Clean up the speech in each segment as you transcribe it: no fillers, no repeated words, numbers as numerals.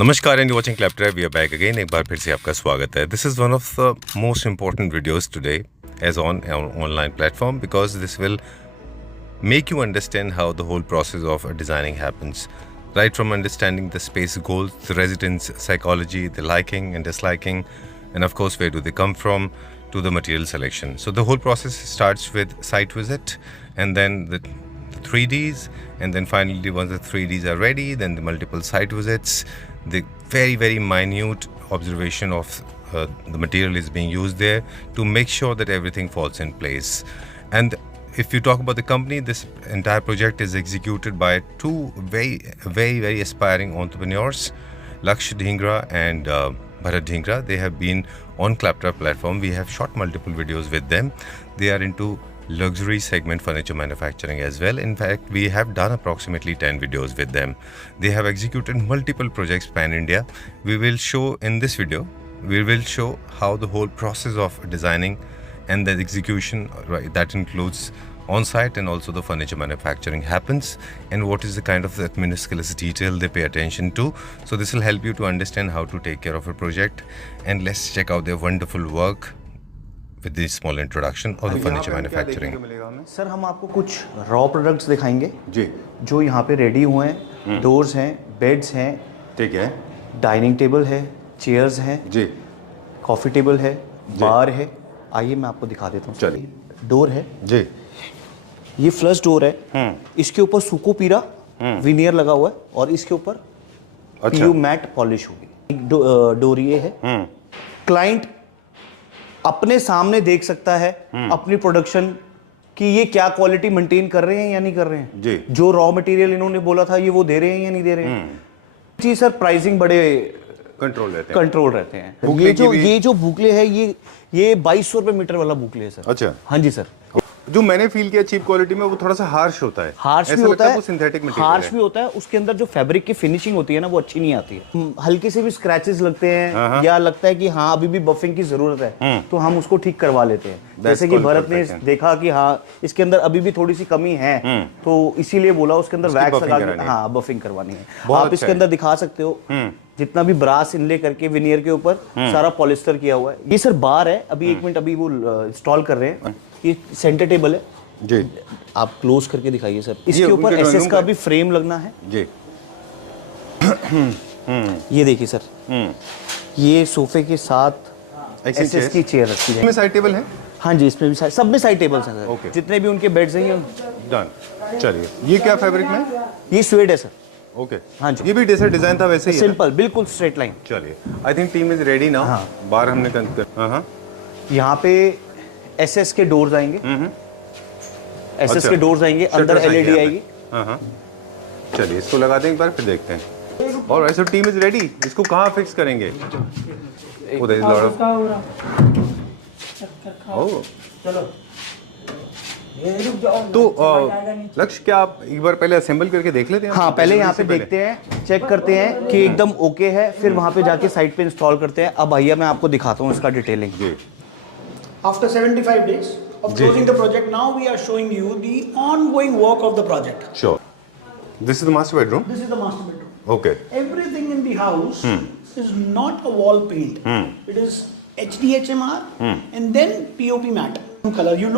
नमस्कार and watching clap drive we are back again. एक बार फिर से आपका स्वागत है। This is one of the most important videos today as on online platform because this will make you understand how the whole process of designing happens, right from understanding the space goals, the residents' psychology, the liking and disliking, and of course where do they come from, to the material selection. So the whole process starts with site visit and then the 3Ds, and then finally once the 3Ds are ready, then the multiple site visits, the very minute observation of the material is being used there to make sure that everything falls in place. And if you talk about the company, this entire project is executed by two very aspiring entrepreneurs, Laksh Dhingra and Bharat Dhingra. They have been on Claptrap platform. We have shot multiple videos with them. They are into luxury segment furniture manufacturing as well. In fact, we have done approximately 10 videos with them. They have executed multiple projects pan India. We will show in this video, we will show how the whole process of designing and the execution, right, that includes on-site and also the furniture manufacturing happens, and what is the kind of the minuscule detail they pay attention to. So this will help you to understand how to take care of a project, and let's check out their wonderful work with this small introduction of the furniture manufacturing. Sir हम आपको कुछ raw products दिखाएंगे जी, जो यहाँ पे ready हुए हैं। Doors हैं, बेड्स हैं, ठीक है डाइनिंग टेबल है, चेयर्स हैं, जी, कॉफ़ी टेबल है, बार है। आइए मैं आपको दिखा देता हूँ। चलिए। डोर है जी, ये फ्लश डोर है। इसके ऊपर सुको पीरा विनियर लगा हुआ है और इसके ऊपर पीयू मैट पॉलिश होगी। डोर ये है। क्लाइंट अपने सामने देख सकता है अपनी प्रोडक्शन कि ये क्या क्वालिटी मेंटेन कर रहे हैं या नहीं कर रहे हैं जी। जो रॉ मटेरियल इन्होंने बोला था ये वो दे रहे हैं या नहीं दे रहे हैं। जी सर, प्राइसिंग बड़े कंट्रोल रहते हैं। ये जो बुकले है ये 2200 रुपए मीटर वाला बुकले है सर। अच्छा, हाँ जी सर। जो मैंने फील किया चीप क्वालिटी में वो थोड़ा सा हार्श होता है। हार्श भी होता है, सिंथेटिक मटेरियल हार्श भी होता है। उसके अंदर जो फैब्रिक की फिनिशिंग होती है ना वो अच्छी नहीं आती है। हल्के से भी स्क्रैचेस लगते हैं या लगता है कि हाँ अभी भी बफिंग की जरूरत है तो हम उसको ठीक करवा लेते हैं। जैसे कि भरत ने देखा कि हाँ इसके अंदर अभी भी थोड़ी सी कमी है तो इसीलिए बोला उसके अंदर वैक्स लगा के हाँ बफिंग करवानी है। आप इसके अंदर दिखा सकते हो जितना भी ब्रास इनले करके विनियर के ऊपर सारा पॉलिस्टर किया हुआ है। ये सर बार है, अभी एक मिनट अभी वो इंस्टॉल कर रहे हैं। ये सेंटर टेबल है जी, आप क्लोज करके दिखाइए सर। इसके ऊपर एसएस का भी फ्रेम लगना है जी। ये देखिए सर, ये सोफे के साथ एसएस की चेयर रखी है। इसमें साइड टेबल है? हाँ जी, इसमें भी सब में साइड टेबल्स हैं सर। जितने भी उनके बेड्स हैं ये डन। चलिए, ये क्या फैब्रिक में? ये स्वेड है सर। ओके, हाँ जी। ये भी जैसा डिजाइन था वैसे ही सिंपल, बिल्कुल स्ट्रेट लाइन। चलिए, I think team is ready now. हाँ। बाहर हमने यहाँ पे एसएस के डोर्स आएंगे। एसएस के डोर्स आएंगे, अंदर एलईडी आएगी। चलिए, इसको लगा दें एक बार फिर देखते हैं। और ऐसे टीम इज रेडी। इसको कहाँ फिक्स करेंगे? उधर इज लॉट ऑफ तो लक्ष्य, क्या आप एक बार पहले असेंबल करके देख लेते हैं? हाँ, पहले यहाँ पे देखते हैं, चेक करते हैं कि एकदम ओके है, फिर वहाँ पे जाके साइट पे इंस्टॉल करते हैं। अब भैया मैं आपको दिखाता हूँ इसका detailing. Ji. After 75 days of closing the project, now we are showing you the ongoing work of the project. Sure. This is the master bedroom? This is the master bedroom. Okay. Everything in the house is not a wall paint. It is HDHMR and then POP matte color. You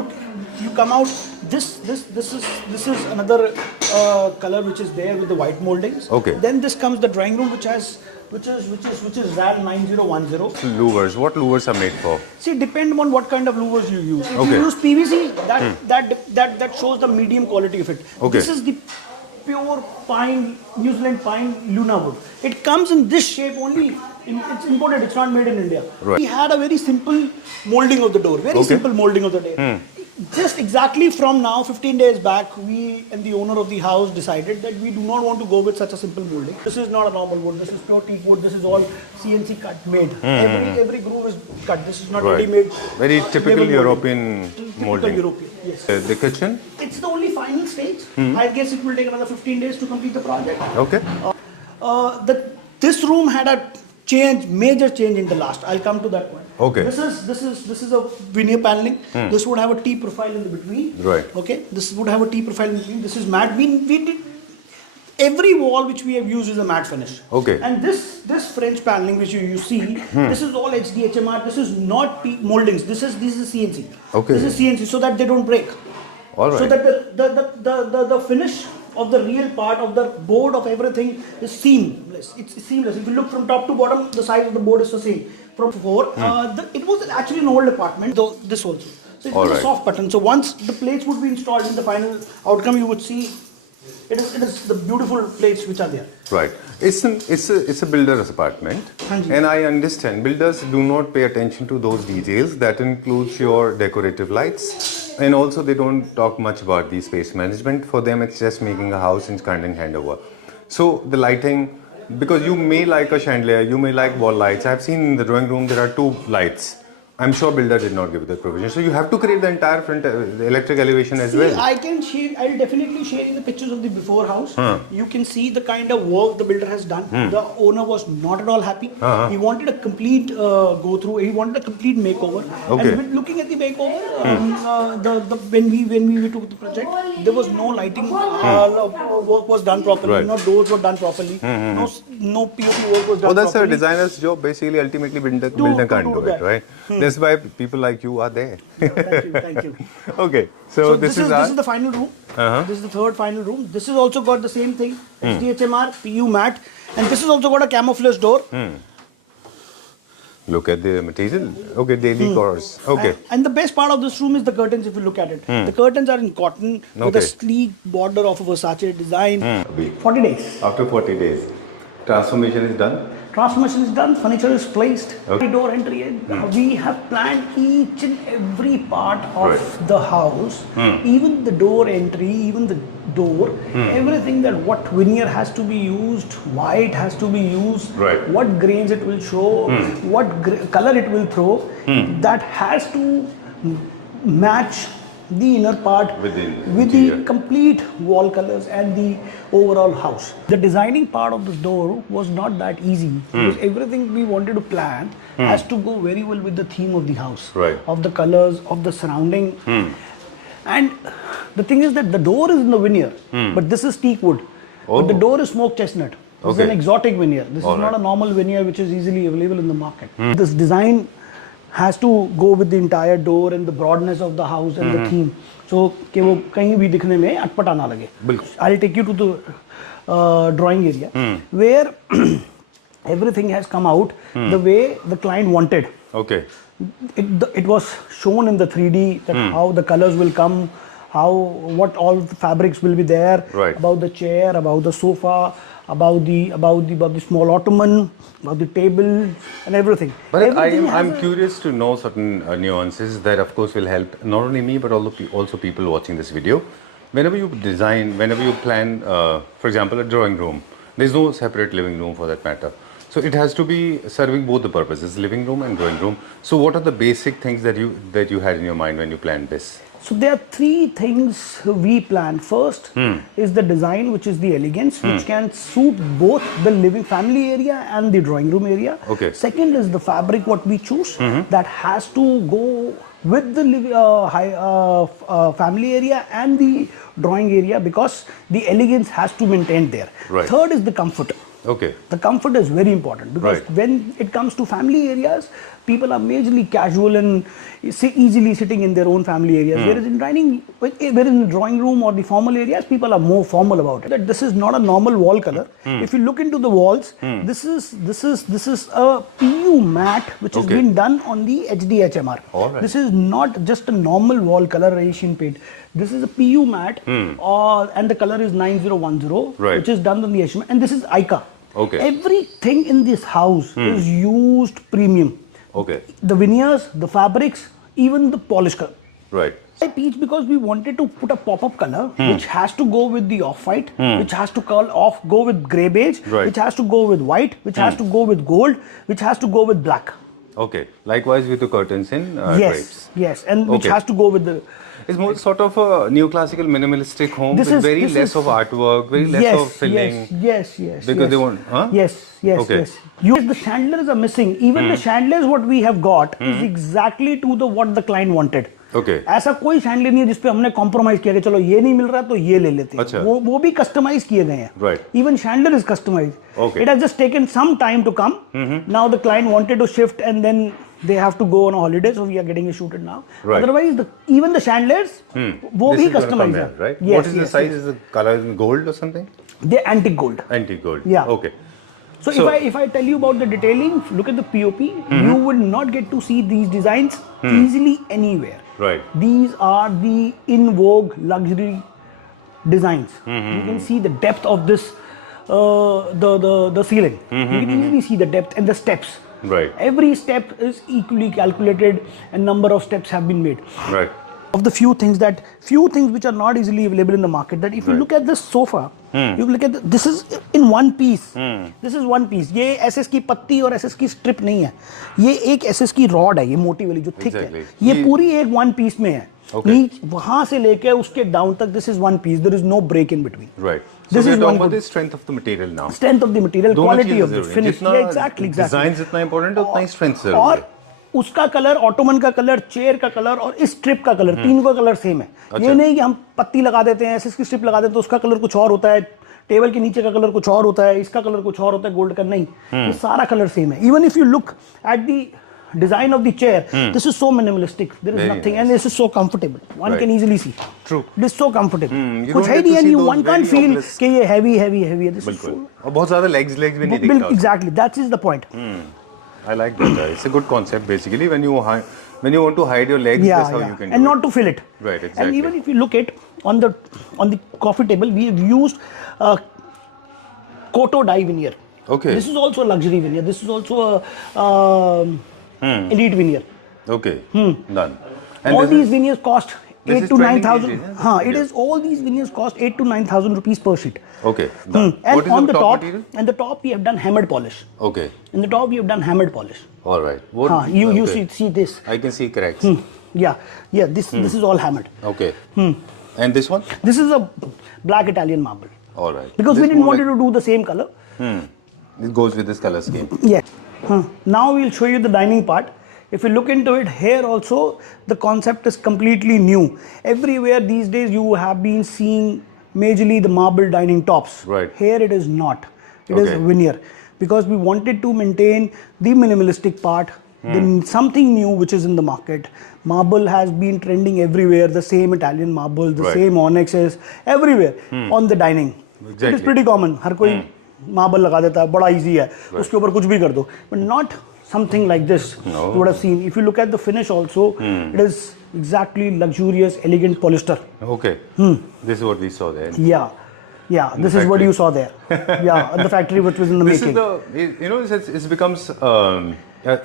come out. This is another color which is there with the white moldings. Okay. Then this comes the drawing room which is RAD 9010. Louvers. What louvers are made for? See, depend on what kind of louvers you use. If Okay. you use PVC, that shows the medium quality of it. Okay. This is the pure pine, New Zealand pine Luna wood. It comes in this shape only. It's imported. It's not made in India. Right. We had a very simple molding of the door. Very simple molding of the door. Just exactly from now, 15 days back, we and the owner of the house decided that we do not want to go with such a simple molding. This is not a normal wood. This is pure teak wood. This is all CNC cut made. Every groove is cut. This is not ready-made. Very typical European molding. European, yes. The kitchen? It's the only final stage. I guess it will take another 15 days to complete the project. Okay. This room had a major change in the last. I'll come to that point. Okay. This is a veneer paneling. This would have a T profile in the between. Right. Okay. This would have a T profile in between. This is matte. We did every wall which we have used is a matte finish. Okay. And this French paneling which you see, this is all HDHMR. This is not moldings. This is CNC. Okay. This is CNC so that they don't break. All right. So that the finish of the real part of the board of everything is seamless. It's seamless. If you look from top to bottom, the size of the board is the same. From before, it was actually an old apartment. Though this also. So it was a soft button. So once the plates would be installed in the final outcome, you would see it is the beautiful plates which are there. Right. It's a builder's apartment, Hanji. and I understand builders do not pay attention to those details. That includes your decorative lights, and also they don't talk much about the space management. For them, it's just making a house and kind handover. So the lighting, because you may like a chandelier, you may like wall lights. I've seen in the drawing room there are 2 lights. I'm sure builder did not give you the provision. So you have to create the entire front the electric elevation as well. I'll definitely share in the pictures of the before house. You can see the kind of work the builder has done. The owner was not at all happy. He wanted a complete go through. He wanted a complete makeover. Okay. And with looking at the makeover, when we took the project, there was no lighting work was done properly. Right. No doors were done properly. No POP work was done. Oh, that's properly. a designer's job. Basically, ultimately, builder can't do it, that. right? That's why people like you are there. Thank you. Okay, so this is the final room. This is the third final room. This has also got the same thing, HDHMR, PU matte, and this has also got a camouflage door. Look at the material. Okay, daily colors. Okay. And the best part of this room is the curtains. If you look at it, the curtains are in cotton with a sleek border of a Versace design. 40 days. After 40 days, transformation is done. Transformation is done, furniture is placed, Okay. door entry. We have planned each and every part of the house, even the door entry, even the door, everything that what veneer has to be used, why it has to be used, Right. what grains it will show, what color it will throw, that has to match the inner part With the the interior. complete wall colors and the overall house. The designing part of this door was not that easy because everything we wanted to plan has to go very well with the theme of the house, Right. of the colors, of the surrounding. And the thing is that the door is in the veneer, but this is teak wood. But the door is smoked chestnut. This is Okay. an exotic veneer. This All is not right. a normal veneer which is easily available in the market. This design has to go with the entire door and the broadness of the house and the theme. So कि वो कहीं भी दिखने में अटपटा ना लगे. I'll take you to the drawing area where everything has come out the way the client wanted. Okay. It was shown in the 3D that how the colors will come, what all the fabrics will be there, Right. about the chair, about the sofa, about the small ottoman, about the table and everything. But Everything I'm has a- curious to know certain nuances that, of course, will help not only me but also people watching this video. Whenever you design, whenever you plan, for example, a drawing room, there's no separate living room for that matter. So it has to be serving both the purposes, living room and drawing room. So what are the basic things that you had in your mind when you planned this? So there are 3 things we plan. First is the design, which is the elegance, which can suit both the living family area and the drawing room area. Okay. Second is the fabric, what we choose, that has to go with the family area and the drawing area because the elegance has to be maintained there. Right. Third is the comfort. Okay. The comfort is very important because Right. when it comes to family areas, people are majorly casual and easily sitting in their own family areas. Whereas in the drawing room or the formal areas, people are more formal about it. That this is not a normal wall color. If you look into the walls, this is a PU matte which has Okay. been done on the HDHMR. All right. This is not just a normal wall color Asian paint. This is a PU matte, and the color is 9010, Right. which is done on the HDHMR, and this is ICA. Okay. Everything in this house is used premium. Okay. The veneers, the fabrics, even the polish color. Right. I peach because we wanted to put a pop-up color which has to go with the off-white, which has to go with grey beige, Right. which has to go with white, which has to go with gold, which has to go with black. Okay. Likewise with the curtains and Yes, drapes. yes, and which Okay. has to go with the. It's more sort of a neoclassical minimalistic home with very less of artwork, very less of filling. Yes. Because yes. they want, huh? Yes. Okay. Yes. The chandeliers are missing. Even the chandeliers what we have got is exactly to the what the client wanted. Okay. ऐसा कोई chandelier नहीं है जिसपे हमने compromise किया कि चलो ये नहीं मिल रहा तो ये ले लेते हैं। अच्छा। वो भी कस्टमाइज किए गए हैं। Right. Even chandelier is customized. Okay. It has just taken some time to come. Now the client wanted to shift and then they have to go on a holiday, so we are getting it shooted now. Right. Otherwise, even the chandeliers, वो This भी is gonna come customized here, है. right? Yes, What is the yes, size? yes. Is the color in gold or something? They're antique gold. Antique gold. Yeah. Okay. So, So- if I tell you about the detailing, look at the POP. You will not get to see these designs easily anywhere. Right. These are the in vogue luxury designs. You can see the depth of this, the ceiling. You can easily see the depth and the steps. Right. Every step is equally calculated, and number of steps have been made. Right. Of the few things which are not easily available in the market, that if you look at this sofa, you look at this is in one piece. This is one piece. ये SS की पत्ती और SS की strip नहीं है, ये एक SS की रॉड है, ये मोटी वाली जो थिक है, Exactly. ये पूरी एक वन पीस में है। Okay. नीच वहां से लेके उसके डाउन तक, this is one piece, there is no break in between. Right. So This we is are talking one about good- the strength of the material now. Strength of the material, दोनों quality चीजें of the जरूरी हैं। Finish, जितना exactly design जितना important है उतना ही strength जरूरी और है। उसका कलर, ऑटोमन का कलर, चेयर का कलर और इस स्ट्रिप का कलर, तीन का कलर सेम है। अच्छा। ये नहीं कि हम पत्ती लगा देते हैं, एसएस की स्ट्रिप लगा देते हैं तो उसका कलर कुछ और होता है, टेबल के नीचे का कलर कुछ और होता है, इसका कलर कुछ और होता है, गोल्ड का नहीं। ये सारा कलर सेम है। Even if you look at the design of the chair, this is so minimalistic, there is Very nothing, nice. and this is so comfortable, one Right. can easily see. True. It is so comfortable. you कुछ don't है get नहीं, to and see you those one can't very feel obvious- कि ये heavy है, this is बिल्कुल। so और बहुत ज्यादा legs भी नहीं दिखता उसमें। exactly, that is the point. I like that. It's a good concept basically when you want to hide your legs, that's how you can do and it. not to fill it. Right, And exactly. even if you look at on the coffee table, we have used Koto dye veneer. Okay. This is also a luxury veneer. This is also a elite veneer. Okay. Done. And All this these is- veneers cost this 8 is to trending 9,000. these days, हाँ, yeah? it is. All these veneers cost 8 to 9,000 rupees per sheet. Okay. Done. And What is on the the top top, material? and the top we have done hammered polish. Okay. In the top we have done hammered polish. All right. What? You okay. see this. I can see cracks. Yeah. This is all hammered. Okay. And this one? This is a black Italian marble. All right. Because This we didn't more want it to do the same color. It goes with this color scheme. Yes. Now we'll show you the dining part. If you look into it, here also the concept is completely new. Everywhere these days you have been seeing majorly the marble dining tops. Right. Here it is not. It is Okay. veneer. Because we wanted to maintain the minimalistic part, then something new which is in the market. Marble has been trending everywhere. The same Italian marble, the Right. same onyxes, everywhere on the dining. It Exactly. is pretty common. हर कोई marble लगा देता है, बड़ा easy है, उसके ऊपर कुछ भी कर दो, but not something like this. No. You would have seen. If you look at the finish also, it is exactly luxurious, elegant polyester. Okay. This is what we saw there. Yeah. This is what factory. you saw there. Yeah, at the factory which was in the This making. is it becomes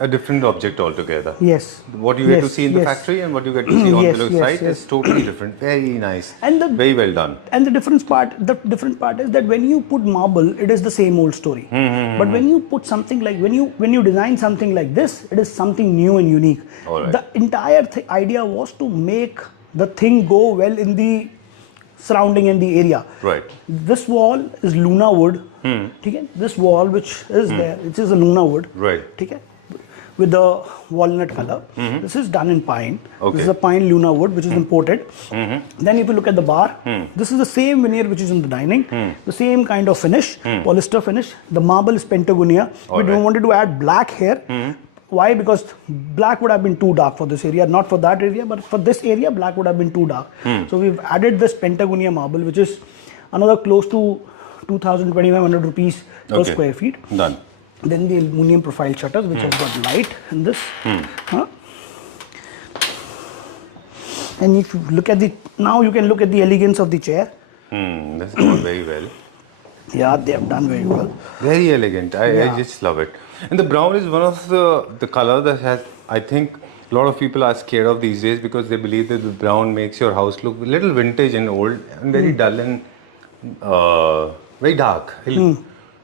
a different object altogether. Yes. What you get to Yes, see in the yes. factory and what you get to see on Yes, the yes, site yes. is totally different. Very nice. And the very well done. And the different part is that when you put marble, it is the same old story. But when you put something like when you design something like this, it is something new and unique. All right. The entire idea was to make the thing go well in the surrounding and the area. Right. This wall is Luna wood. ठीक है? This wall which is there, it is a Luna wood. Right. ठीक है? With the walnut color. This is done in pine. Okay. This is a pine Luna wood which is imported. Then if you look at the bar, this is the same veneer which is in the dining. The same kind of finish, polyester finish. The marble is Pentagonia. We don't wanted to add black here. Why? Because black would have been too dark for this area, not for that area, but for this area, black would have been too dark. So we've added this Pentagonia marble, which is another close to 2,000-2,500 rupees per Okay. square feet. Done. Then the aluminum profile shutters, which have got light in this. Huh? And if you look at now you can look at the elegance of the chair. That's done very well. Yeah, they have done very well. Very elegant. I Yeah. just love it. And the brown is one of the color that has, I think, a lot of people are scared of these days because they believe that the brown makes your house look a little vintage and old and very dull and very dark.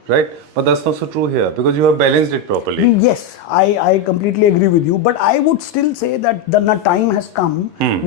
Right? But that's not so true here because you have balanced it properly. Yes, I completely agree with you. But I would still say that the time has come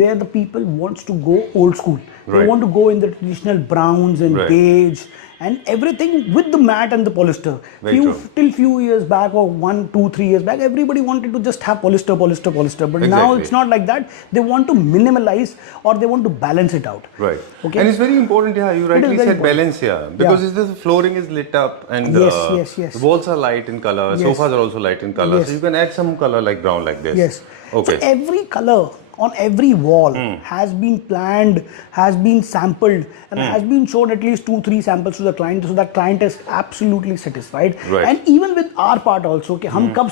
where the people wants to go old school. They Right. want to go in the traditional browns and Right. beige and everything with the matte and the polyester. Very true. Till few years back, or 1, 2, 3 years back, everybody wanted to just have polyester. But now Exactly. it's not like that. They want to minimalize, or they want to balance it out. Right. Okay. And it's very important, yeah, you rightly very said important. balance here. Because Yeah. the flooring is lit up and Yes. the walls are light in color, Yes. sofas are also light in color. Yes. So you can add some color like brown like this. Yes. Okay. So every color on every wall has been planned, has been sampled, and has been shown at least 2-3 samples to the client, so that client is absolutely satisfied. Right. And even with our part also, कि हम कब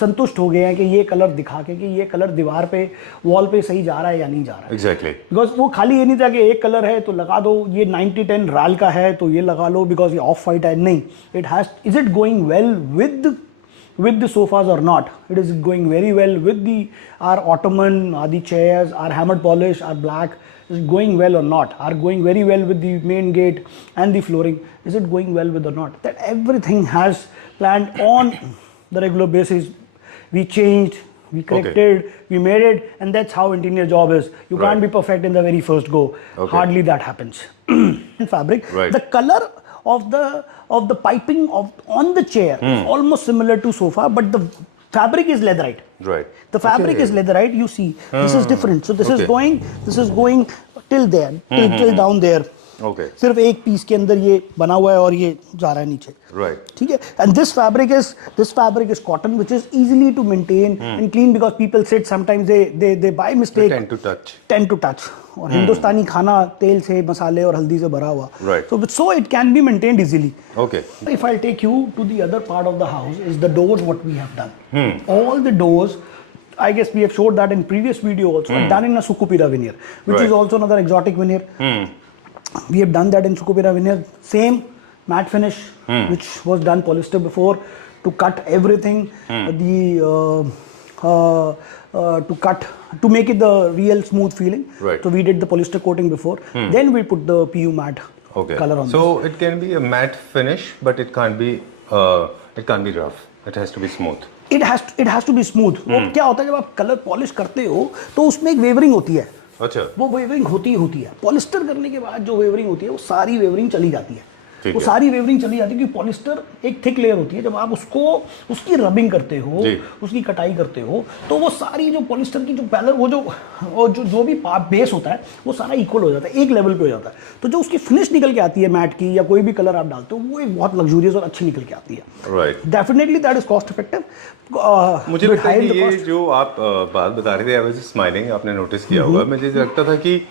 संतुष्ट हो गए हैं कि ये colour दिखा के कि ये कलर दीवार पे वॉल पे सही जा रहा है या नहीं जा रहा है. Exactly. बिकॉज वो खाली ये नहीं था कि एक कलर है तो लगा दो, ये 90-10 राल का है तो ये लगा लो बिकॉज ये ऑफ वाइट है. नहीं, it has, is it going well with the sofas or not? It is going very well with our ottoman, the chairs, our hammered polish, our black. Is it going well or not? Are going very well with the main gate and the flooring. Is it going well with or not? That everything has planned on the regular basis. We changed, we corrected, we made it, and that's how interior job is. You Right. can't be perfect in the very first go. Okay. Hardly that happens. In fabric, Right. the color of the piping on the chair is almost similar to sofa, but the fabric is leatherite. Right. The fabric Okay. is leatherite. You see, this is different. So this Okay. is going till there, till down there. Okay. सिर्फ एक piece के अंदर ये बना हुआ है और ये जा रहा है नीचे. Right. ठीक है. And this fabric is cotton, which is easily to maintain and clean, because people sit sometimes they by mistake Tend to touch. tend to touch. और हिंदुस्तानी खाना तेल से, मसाले और हल्दी से भरा हुआ. Right. So it can be maintained easily. Okay. If I'll take you to the other part of the house, is the doors what we have done. All the doors, I guess we have showed that in previous video also, are done in a Sucupira veneer, which Right. is also another exotic veneer. We have done that in Sucupira veneer. Same matte finish, which was done polyester before, to cut everything. To make it the real smooth feeling. Right. So we did the polyester coating before. Then we put the PU matte Okay. color on. So it can be a matte finish, but it can't be rough. It has to be smooth. It has to be smooth. वो क्या होता है जब आप colour polish करते हो तो उसमें एक वेवरिंग होती है. अच्छा. वो वेवरिंग होती है. पॉलिस्टर करने के बाद जो वेवरिंग होती है वो सारी वेवरिंग चली जाती है. ठीक वो है. सारी वेवरिंग चली जाती है क्योंकि पॉलिस्टर एक थिक लेयर होती है. जब आप उसकी रबिंग करते हो, जी. उसकी कटाई करते हो, तो वो सारी जो पॉलिस्टर की जो पैनल जो भी बेस होता है वो सारा इक्वल हो जाता है, एक लेवल पे हो जाता है. तो जो उसकी फिनिश निकल के आती है मैट की या कोई भी कलर आप डालते हो, वो एक बहुत लग्जूरियस और अच्छी निकल के आती है. Right. Definitely that is cost effective. मुझे लगता है कि ये जो आप बात बता रहे थे, आई वाज स्माइलिंग, आपने नोटिस किया होगा. मुझे लगता था कि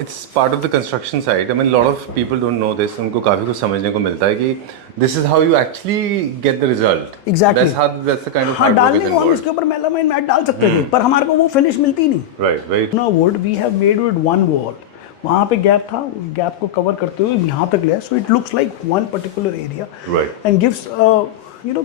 it's part of the construction site. I mean lot of people don't know this. उनको काफी कुछ समझने को मिलता है कि this is how you actually get the result. Exactly. That's the kind of हाँ, डालने को हम इसके ऊपर मेलामाइन मैट डाल सकते थे, पर हमारे को वो फिनिश मिलती ही नहीं. राइट. वेरी ना would we have made with one wall. वहाँ पे गैप था, उस गैप को कवर करते हुए यहाँ तक ले, so it looks like one particular area Right. And gives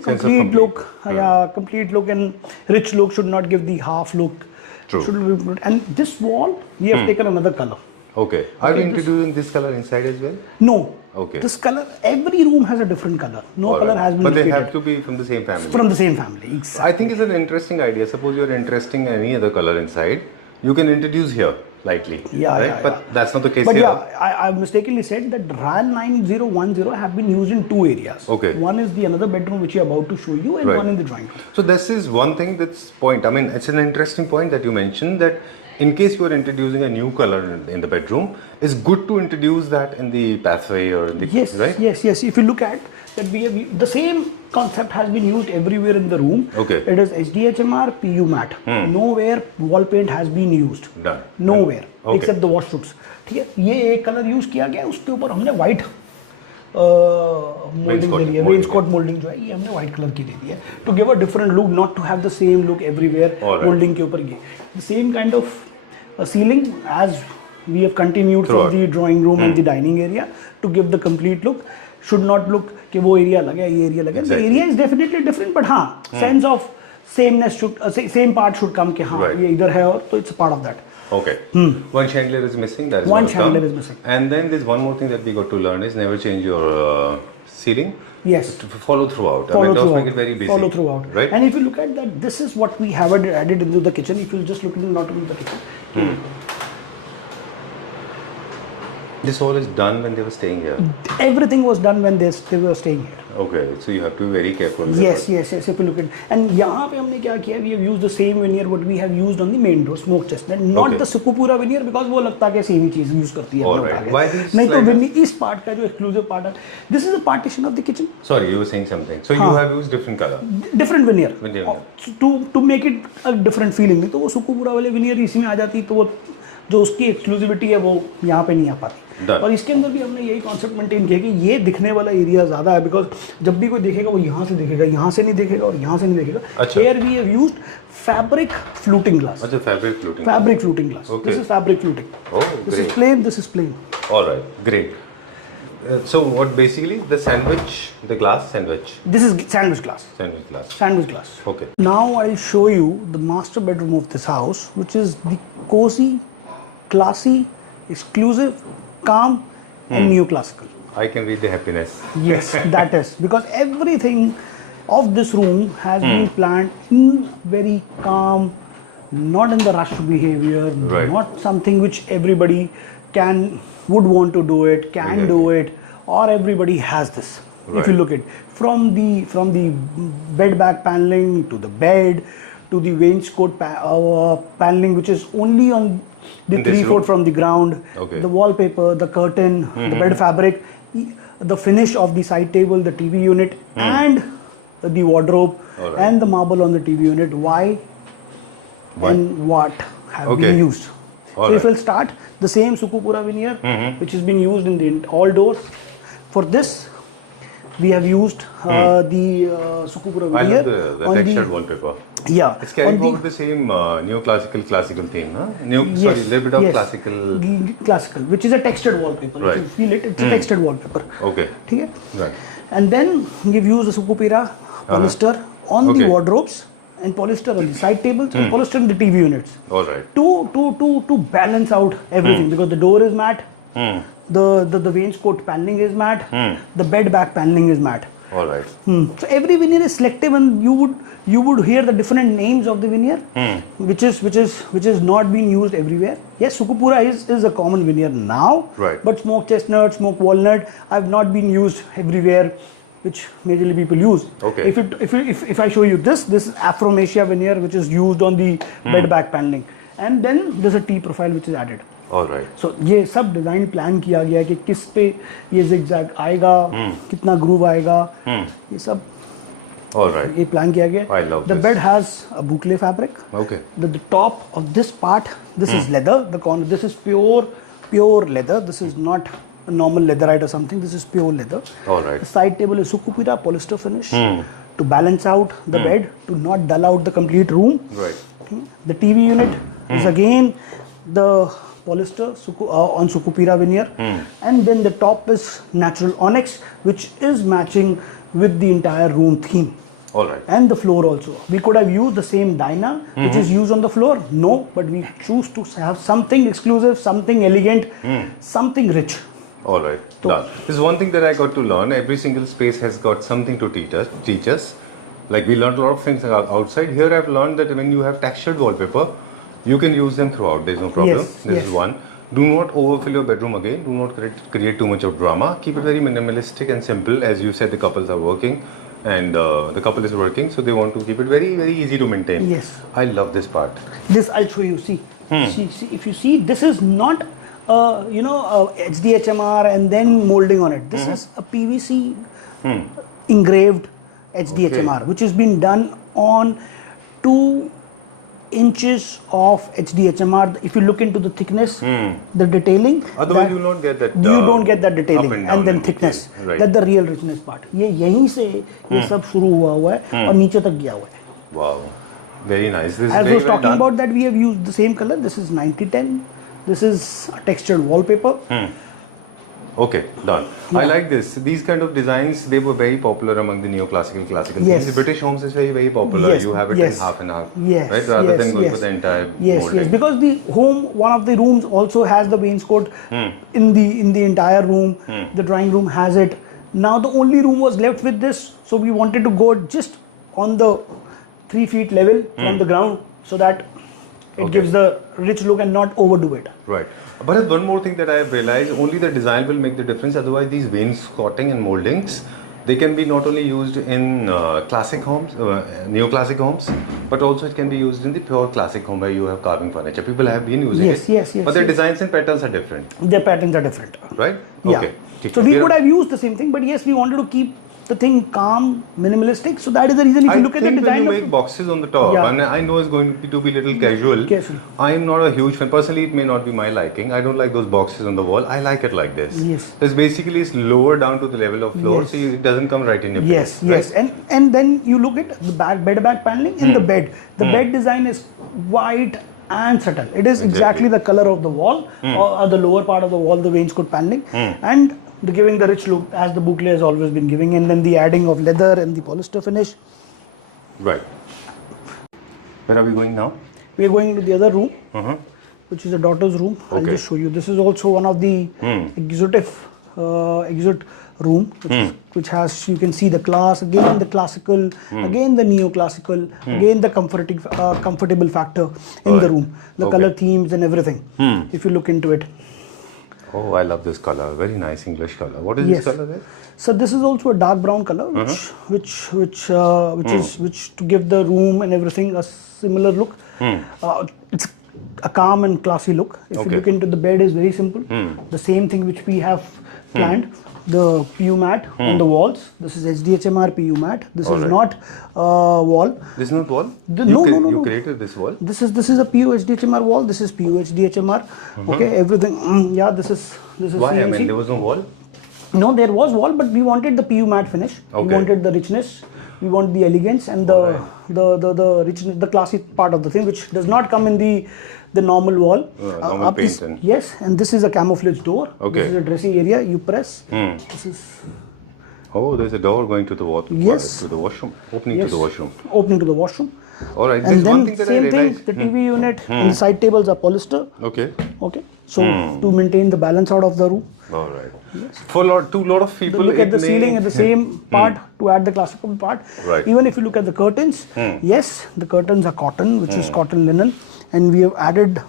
complete look. Yeah, complete look and rich look. Should not give the half look. True. And this wall we have taken another color. Okay. Are you introducing this color inside as well? No. Okay. This color, every room has a different color. No All color right. has been But they repeated. have to be from the same family. From the same family. Exactly. I think it's an interesting idea. Suppose you're interesting any other color inside, you can introduce here lightly. Yeah, right? yeah, But yeah. that's not the case But here. yeah, I mistakenly said that RAL 9010 have been used in two areas. Okay. One is the another bedroom which you're about to show you, and Right. one in the drawing room. So this is one thing that's point. I mean, it's an interesting point that you mentioned that in case you are introducing a new color in the bedroom, it's good to introduce that in the pathway or in the Yes, right. yes. If you look at that, we have the same concept has been used everywhere in the room. Okay. It is HDHMR, PU matte. Nowhere wall paint has been used. Done. Nowhere Okay. except the washrooms. ठीक है, ये एक colour use किया गया, उसके ऊपर हमने white moulding दे दी है. वेन्सकोट मोल्डिंग जो है ये हमने व्हाइट कलर की दे दी है to give a different look, not to have the same look everywhere. Alright. Moulding के ऊपर ये the same kind of ceiling as we have continued from Throughout. The drawing room and the dining area to give the complete look. Should not look कि वो area अलग है, ये area अलग है. The Exactly. Area is definitely different, but हाँ, sense of sameness should, same part should come कि हाँ Right. ये इधर है, और तो it's part of that. Okay. One chandelier is missing. That is One gonna come. chandelier is missing. And then there's one more thing that we got to learn is never change your ceiling. Yes. To follow throughout. I Follow mean, don't throughout. make it very busy. Follow throughout. Right. And if you look at that, this is what we have added into the kitchen. If you just look into not into the kitchen. This all is done when they were staying here. Everything was done when they were staying here. Okay, so you have to be very careful. Yes. If you look at, and यहाँ पे हमने क्या किया? We have used the same veneer what we have used on the main door, smoke chestnut, not Okay. the Sukupura veneer because वो लगता है कि same ही चीज यूज करती है. All अपना right. उठा के. Why these नहीं तो sliders? veneer इस पार्ट का जो exclusive part है, this is the partition of the kitchen, Sorry, you were saying something. So you have used different color. different veneer. Veneer. To make it a different feeling. नहीं तो वो Sukupura वाले veneer इसमें आ जाती तो वो जो उसकी एक्सक्लूसिविटी है वो यहाँ पे नहीं आ पाती. Done. और इसके अंदर भी हमने यही कॉन्सेप्ट मेंटेन किया कि ये दिखने वाला एरिया ज़्यादा है बिकॉज जब भी कोई देखेगा वो यहाँ से देखेगा, यहाँ से नहीं देखेगा और यहाँ से नहीं देखेगा. अच्छा. Here we have used fabric fluting glass. अच्छा, fabric fluting. Fabric fluting glass. Okay. This is fabric fluting. Oh, This great. is plain. This is plain. All right, great. So what basically the sandwich, the glass sandwich, This is sandwich glass. sandwich glass. Sandwich glass. Okay. Now I'll show you the master bedroom of this house, which is the cozy, classy, exclusive, calm, and neoclassical. I can read the happiness. Yes, that is because everything of this room has been planned in very calm, not in the rush behavior, Right. not something which everybody would want to do it, can do it, or everybody has this. If you Right. look at from the bed back paneling to the bed to the wainscot paneling, which is only on the In this 3 room? foot from the ground, Okay. the wallpaper, the curtain, the bed fabric, the finish of the side table, the TV unit, and the wardrobe, All right. and the marble on the TV unit. Why? And what have Okay. been used? All so if right. we'll start the same Sukupura veneer, which has been used in all doors. For this, we have used the Sukupura I veneer love the on textured wallpaper. yeah. It's carrying on the- forward the same neoclassical classical theme, huh? Yes, Sorry, a little bit of yes. classical. Classical, which is a textured wallpaper. Right. If you feel it, it's a textured wallpaper. Okay. ठीक है? Right. And then we've used the Sukupira polyester on Okay. the wardrobes and polyester on the side tables and polyester on the TV units All right. to balance out everything because the door is matte, the wainscot paneling is matte, the bed back paneling is matte. All right. So every veneer is selective, and you would hear the different names of the veneer, which is not being used everywhere. Yes, Sukupura is a common veneer now, Right. but smoke chestnut, smoke walnut have not been used everywhere, which majorly people use. Okay. If I show you this is Afromacia veneer, which is used on the bed back paneling, and then there's a T profile which is added. All right. सो ये सब design plan किया गया है कि किस पे ये zigzag आएगा, कितना ग्रूव आएगा, ये सब All right. ये प्लान किया गया. I love The this. bed has a boucle fabric. Okay. The top of this part, this is leather. The corner, this is pure leather. This is not a normal leatherite or something. This is pure leather. All right. The side table is Sukupira polyester finish to balance out the bed, to not dull out the complete room. Right. The TV unit is again the polyester on Sukupira veneer, and then the top is natural onyx, which is matching with the entire room theme. All right. And the floor also. We could have used the same Dyna, which is used on the floor. No, but we choose to have something exclusive, something elegant, something rich. All right. Done. This is one thing that I got to learn. Every single space has got something to teach us. Like we learned a lot of things outside. Here I've learned that when you have textured wallpaper, you can use them throughout. There's no problem. Yes, This yes. is one. Do not overfill your bedroom again. Do not create too much of drama. Keep it very minimalistic and simple. As you said, the couples are working, and the couple is working, so they want to keep it very, very easy to maintain. Yes. I love this part. This I'll show you. See, see, if you see, this is not HDHMR and then molding on it. This is a PVC engraved HDHMR, which has been done on 2 inches of HDHMR. If you look into the thickness, the detailing, Otherwise, that- you will not get that. you don't get that detailing up and down then and thickness. detail. Right. That's the real richness part. ये यहीं से ये सब शुरू हुआ है और नीचे तक गया हुआ है. Wow. Very nice. This is As I very was well talking done. about that, we have used the same color. This is 9010. This is a textured wallpaper. Okay, done. I like this. These kind of designs, they were very popular among the neoclassical, classical Yes. things. British homes is very, very popular. Yes, You have it yes. in half and half, Yes, right? Rather yes, than going yes. for the entire Yes, molding. yes, because the home, one of the rooms also has the wainscot in the entire room. The drawing room has it. Now the only room was left with this, so we wanted to go just on the 3 feet level from the ground, so that It gives the rich look and not overdo it. Right. But there's one more thing that I have realized, only the design will make the difference. Otherwise, these wainscoting and moldings, they can be not only used in classic homes, neoclassic homes, but also it can be used in the pure classic home where you have carving furniture. People have been using Yes, it. yes, yes, But their yes. designs and patterns are different, Their patterns are different. right? Yeah. Okay. So we could have used the same thing, but yes, we wanted to keep the thing calm, minimalistic. So that is the reason if I you look at the think when design you of make boxes on the top, Yeah. and I know it's going to be a little casual. Casual. I am not a huge fan. Personally, it may not be my liking. I don't like those boxes on the wall. I like it like this. Yes. It's basically it's lower down to the level of floor, Yes. so it doesn't come right in your Yes, face. yes, and then you look at the bed back paneling in the bed. The bed design is white and subtle. It is exactly the color of the wall or the lower part of the wall, the wainscot paneling, and the giving the rich look as the boucle has always been giving, and then the adding of leather and the polyester finish. Right. Where are we going now? We are going to the other room, which is the daughter's room. I'll Okay. just show you. This is also one of the exit room, which has, you can see the class, again the classical, again the neoclassical, again the comfortable factor in the room, the color themes and everything. If you look into it. Oh, I love this color. Very nice English color. What is Yes. this color there? So this is also a dark brown color, which to give the room and everything a similar look. It's a calm and classy look. If you look into the bed, is very simple. The same thing which we have planned. The PU mat on the walls. This is HDHMR PU mat. This is not wall. This is not wall? No. You created this wall? This is a PU HDHMR wall. This is PU HDHMR. Okay, everything. Yeah, this is Why? I CNC. mean, there was no wall? No, there was wall, but we wanted the PU matte finish. We Okay. wanted the richness. We want the elegance and the richness, the classy part of the thing, which does not come in the normal wall. Normal Up is- paint and- Yes, and this is a camouflage door. Okay. This is a dressing area. You press. This is Oh, there's a door going to the Yes. to the washroom, opening yes, to the washroom. opening to the washroom. All right. And There's then one thing that I same thing, realized. the TV unit and the side tables are polyester. Okay. Okay, so to maintain the balance out of the room. All right. For lot of people, Look at the ceiling at the same part to add the classical part. Right. Even if you look at the curtains, yes, the curtains are cotton, which is cotton linen, and we have added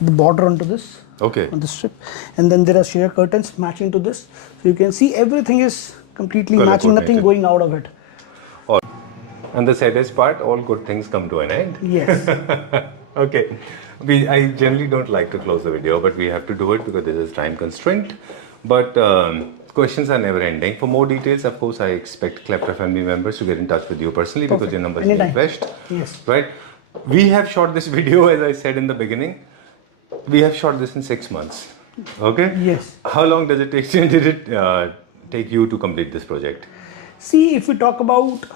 the border onto this. Okay. On the strip, and then there are sheer curtains matching to this. So you can see everything is completely Color matching, nothing coordinated. going out of it. And the saddest part, all good things come to an end. Yes. Okay. I generally don't like to close the video, but we have to do it because there is time constraint. But questions are never ending. For more details, of course, I expect Klepra family members to get in touch with you personally because Perfect. your number is Anytime. being flashed. Yes. Right? We have shot this video, as I said in the beginning. We have shot this in 6 months. Okay? Yes. How long did it take you to complete this project? See, if we talk about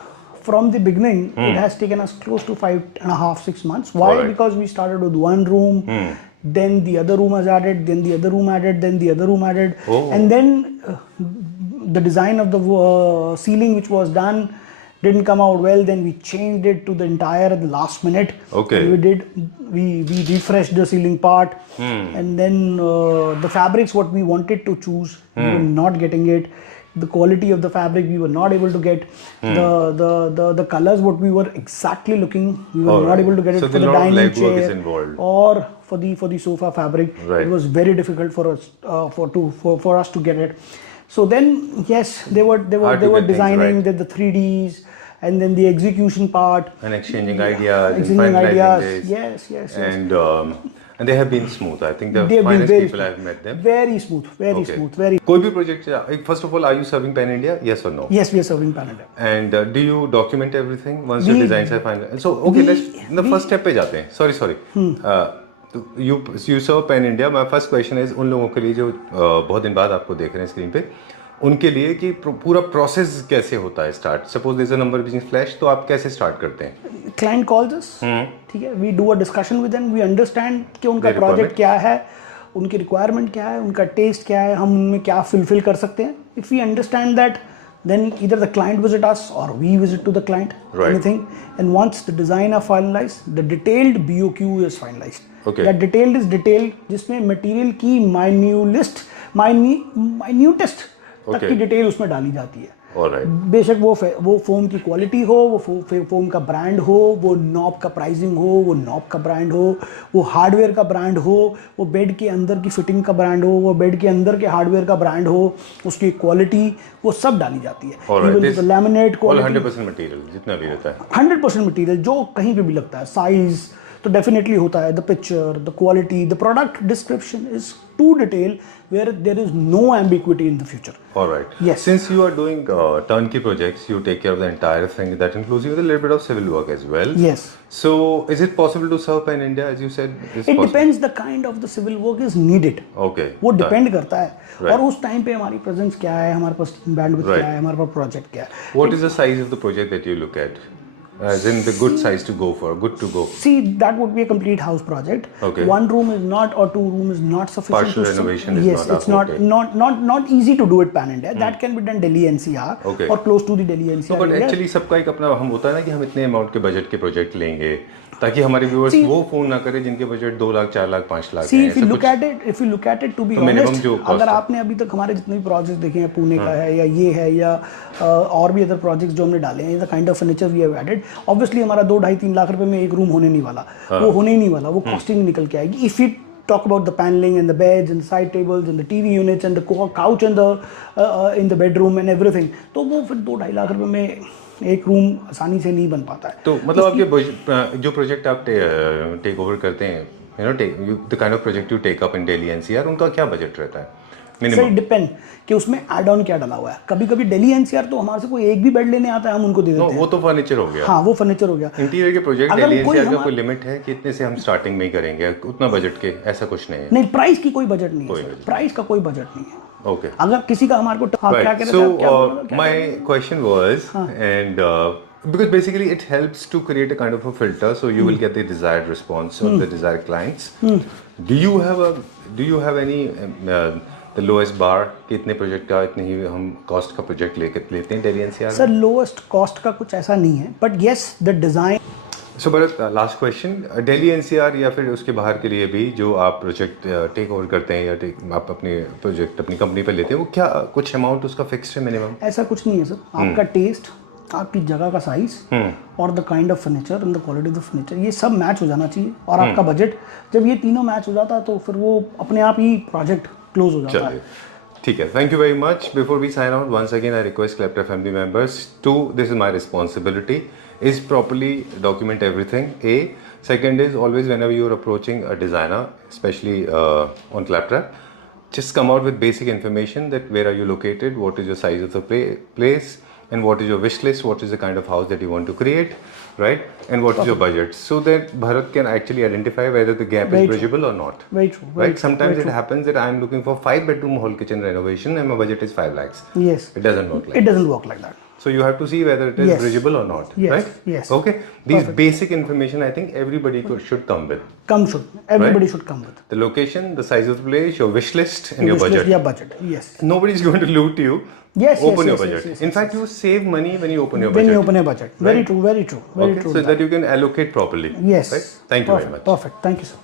from the beginning, it has taken us close to 5.5, 6 months. Why? Alright. Because we started with one room, then the other room was added, then the other room added, then the other room added, Oh. and then the design of the ceiling which was done didn't come out well. Then we changed it to the entire at the last minute. Okay. And we refreshed the ceiling part, and then the fabrics what we wanted to choose, we were not getting it. The quality of the fabric we were not able to get. The colors what we were exactly looking, we were not Alright. able to get it So for the the lot of dining legwork is chair involved. or for the sofa fabric. Right. It was very difficult for us for us to get it. So then yes, they were Hard to get things designing right. the 3Ds and then the execution part. And exchanging ideas, and Exchanging finalizing ideas. this. Yes. And they have been smooth. I think the They have been finest very people I have met them. very smooth, very Okay. smooth, very. कोई भी project, first of all, are you serving Pan India? Yes or no? Yes, we are serving Panada. And do you document everything once your We- designs are final? So okay, let's in the we- first step पे जाते हैं. Sorry. You serve Pan India. My first question is उन लोगों के लिए जो बहुत दिन बाद आपको देख रहे हैं स्क्रीन पे, उनके लिए कि पूरा प्रोसेस कैसे होता है start. Suppose there is a number being flash, तो आप कैसे स्टार्ट करते हैं? Client calls us, ठीक है, we do a discussion with them, we understand कि उनका Their project requirement. क्या है, उनकी requirement क्या है, उनका taste क्या है, हम उनमें क्या fulfill कर सकते हैं. If we understand that, then either the client visit us or we visit to the client, Right. anything. And once the design are finalized, the detailed BOQ is finalized. Okay. That detailed is detailed, जिसमें material की minutest तक Okay. की detail उसमें डाली जाती है. Alright. बेशक वो फोम की क्वालिटी हो, वो फोम का ब्रांड हो, वो नॉब का प्राइसिंग हो, वो नॉब का ब्रांड हो, वो हार्डवेयर का ब्रांड हो, वो बेड के अंदर की फिटिंग का ब्रांड हो, वो बेड के अंदर के हार्डवेयर का ब्रांड हो, उसकी क्वालिटी वो सब डाली जाती है। Alright. Laminate All quality 100% material जितना भी रहता है। 100% मटेरियल जो कहीं पे भी लगता है, साइज तो डेफिनेटली होता है, the picture, the quality, the product description is too detail where there is no ambiguity in the future. All right. Yes. Since you are doing turnkey projects, you take care of the entire thing. That includes even a little bit of civil work as well. Yes. So, is it possible to serve pan India, as you said? It depends the kind of the civil work is needed. Okay. वो depend करता है Right. और उस time पे हमारी presence क्या है, हमारे पास बैंडविड्थ Right. क्या है, हमारे पास प्रोजेक्ट क्या है. What is the size of the project that you look at? As in the good size to go for, good to go. See, that would be a complete house project. Okay. One room is not, or two room is not sufficient. Partial to renovation is yes, not it's not, okay. not easy to do it pan India. That can be done Delhi NCR Okay. or close to the Delhi NCR. No, but area. actually सबका एक अपना हम होता है ना कि हम इतने अमाउंट के बजट के प्रोजेक्ट लेंगे ताकि हमारे व्यूअर्स वो फोन ना करें जिनके बजट 2 लाख 4 लाख 5 लाख See, है। if you look at it, to be तो minimum honest, जो cost अगर है। आपने अभी तक हमारे जितने भी प्रोजेक्ट्स देखे हैं, पुणे का है या ये है या और भी अदर प्रोजेक्ट्स जो हमने डाले हैं, the kind of furniture we have added, obviously हमारा 2-2.5-3 लाख रुपए में एक रूम होने नहीं वाला, वो होने ही नहीं वाला, वो कॉस्टिंग निकल के आएगी. If you talk about the paneling and the beds and the side tables and the TV units and the couch and the in the bedroom and everything, तो वो फिर 2-2.5 लाख रुपए में एक रूम आसानी से नहीं बन पाता है. तो मतलब आप ये जो प्रोजेक्ट आप टेक ओवर करते हैं, you know, the kind of project you take up in Delhi NCR, उनका क्या बजट रहता है सर डिपेंड कि उसमें एड ऑन क्या डाला हुआ है. कभी कभी दिल्ली एनसीआर तो हमारे से कोई एक भी बेड लेने आता है, हम उनको दे देते हैं. वो तो फर्नीचर हो गया. हाँ, वो फर्नीचर हो गया. इंटीरियर के प्रोजेक्ट अगर दिल्ली कोई एनसीआर का कोई लिमिट है कि इतने से हम स्टार्टिंग में ही करेंगे, उतना बजट के ऐसा कुछ नहीं है? नहीं, प्राइस की कोई बजट नहीं कोई है. बजट प्राइस का कोई बजट नहीं है. Okay. अगर किसी का हमारे को क्या Right. कहते हैं, So my question was, and because basically it helps to create a kind of a filter, so you will get the desired response of the desired clients. Do you have any the lowest bar कि इतने project का इतने ही हम cost का project लेते हैं Delhi NCR? Sir lowest cost का कुछ ऐसा नहीं है, but yes the design. So Bharat, last question, Delhi NCR या फिर उसके बाहर के लिए भी जो आप प्रोजेक्ट टेक ओवर करते हैं या आप अपने प्रोजेक्ट अपनी कंपनी पर लेते हैं, वो क्या कुछ अमाउंट उसका फिक्स्ड है मिनिमम? ऐसा कुछ नहीं है सर. आपका टेस्ट, आपकी जगह का साइज और the kind of furniture and the quality of the furniture, ये सब मैच हो जाना चाहिए. और आपका बजट, जब ये तीनों मैच हो जाता है तो फिर वो अपने आप ही प्रोजेक्ट क्लोज हो जाता है. ठीक है, thank you very much. Before we sign out, once again I request Clapter family members to, this is my responsibility, is properly document everything. Second is always whenever you are approaching a designer, especially on Claptrap, just come out with basic information that where are you located, what is your size of the place, and what is your wish list, what is the kind of house that you want to create, right? And what is your budget, so that Bharat can actually identify whether the gap is bridgeable or not. Very true. Right? Sometimes it happens that I am looking for 5-bedroom hall kitchen renovation and my budget is 5 lakhs. Yes. It doesn't work like It doesn't work like that. So you have to see whether it is Yes. bridgeable or not, Yes. right? Yes. Okay. These basic information I think everybody should come with. Everybody should come with. The location, the size of the place, your wish list, and your Wish list, budget. yeah, budget. Yes. Nobody is going to loot you. Yes. Open your yes, budget. yes, yes, In fact, you save money when you open your when budget. you open a budget. Very Right? true. Very true. Very Okay. true. So that you can allocate properly. Yes. Right? Thank you very much. Perfect. Thank you, sir.